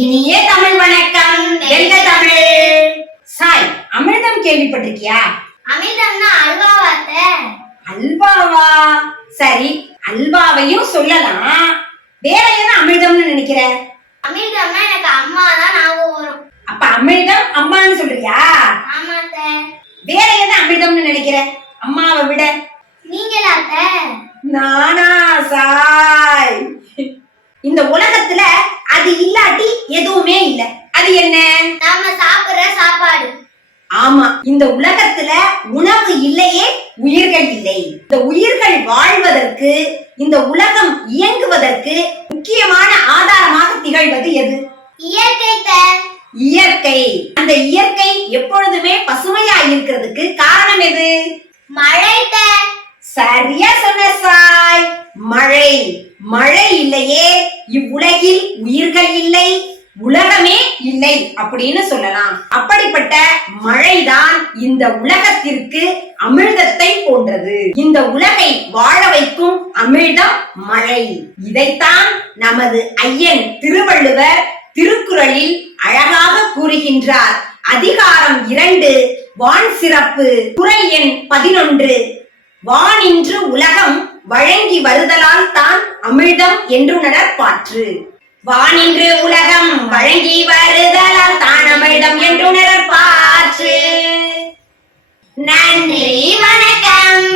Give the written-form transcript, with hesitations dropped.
இனிய தமிழ் வணக்கம். எங்க தமிழ் சாய் அமிர்தம் கேள்விப்பட்டிருக்கியா? அமிர்தம்னா அல்வாவாத்த. அல்வாவா? சரி, அல்வாவையும் சொல்லலாம். வேற என்ன அமிர்தம்னு நினைக்கிற? அமிர்தம்னா எனக்கு அம்மா தான் ஞாபகம் வரும். அப்ப அமிர்தம் அம்மான்னு சொல்றியா? ஆமாத்த. வேற என்ன அமிர்தம்னு நினைக்கிற அம்மாவை விட? நீங்களாத்த? நானா சாய்? இந்த உலகத்துல அது இல்லாட்டி எதுவுமே இல்ல. அது என்ன? நாம சாப்பிடுற சாப்பாடு. ஆமா, இந்த உலகத்துல உணவு இல்லையே உயிர்கள் இல்லை. இந்த உயிர்கள் வாழ்வதற்கு, இந்த உலகம் இயங்குவதற்கு முக்கியமான ஆதாரமாக திகழ்வது எது? இயற்கை. இயற்கை. அந்த இயற்கை எப்பொழுதுமே பசுமையா இருக்கிறதுக்கு காரணம் எது? மழை. சரியா சொன்ன சாய். மழை. மழை இல்லையே இவ்வுலகில் உயிர்கள் இல்லை, உலகமே இல்லை அப்படின்னு சொல்லலாம். அப்படிப்பட்ட மழைதான் இந்த உலகத்திற்கு அமிர்தத்தை போன்றது. இந்த உலகை வாழ வைக்கும் அமிர்தம் மழை. இதைத்தான் நமது ஐயன் திருவள்ளுவர் திருக்குறளில் அழகாக கூறுகின்றார். அதிகாரம் 2, வான் சிறப்பு, குறள் எண் 11. வானின்று உலகம் வழங்கி வருதலால் தான் அமிர்தம் என்றுணரப் பாற்று. வானின்று உலகம் வழங்கி வருதலால் தான் அமிர்தம் என்றுணரப் பாற்று. நன்றி, வணக்கம்.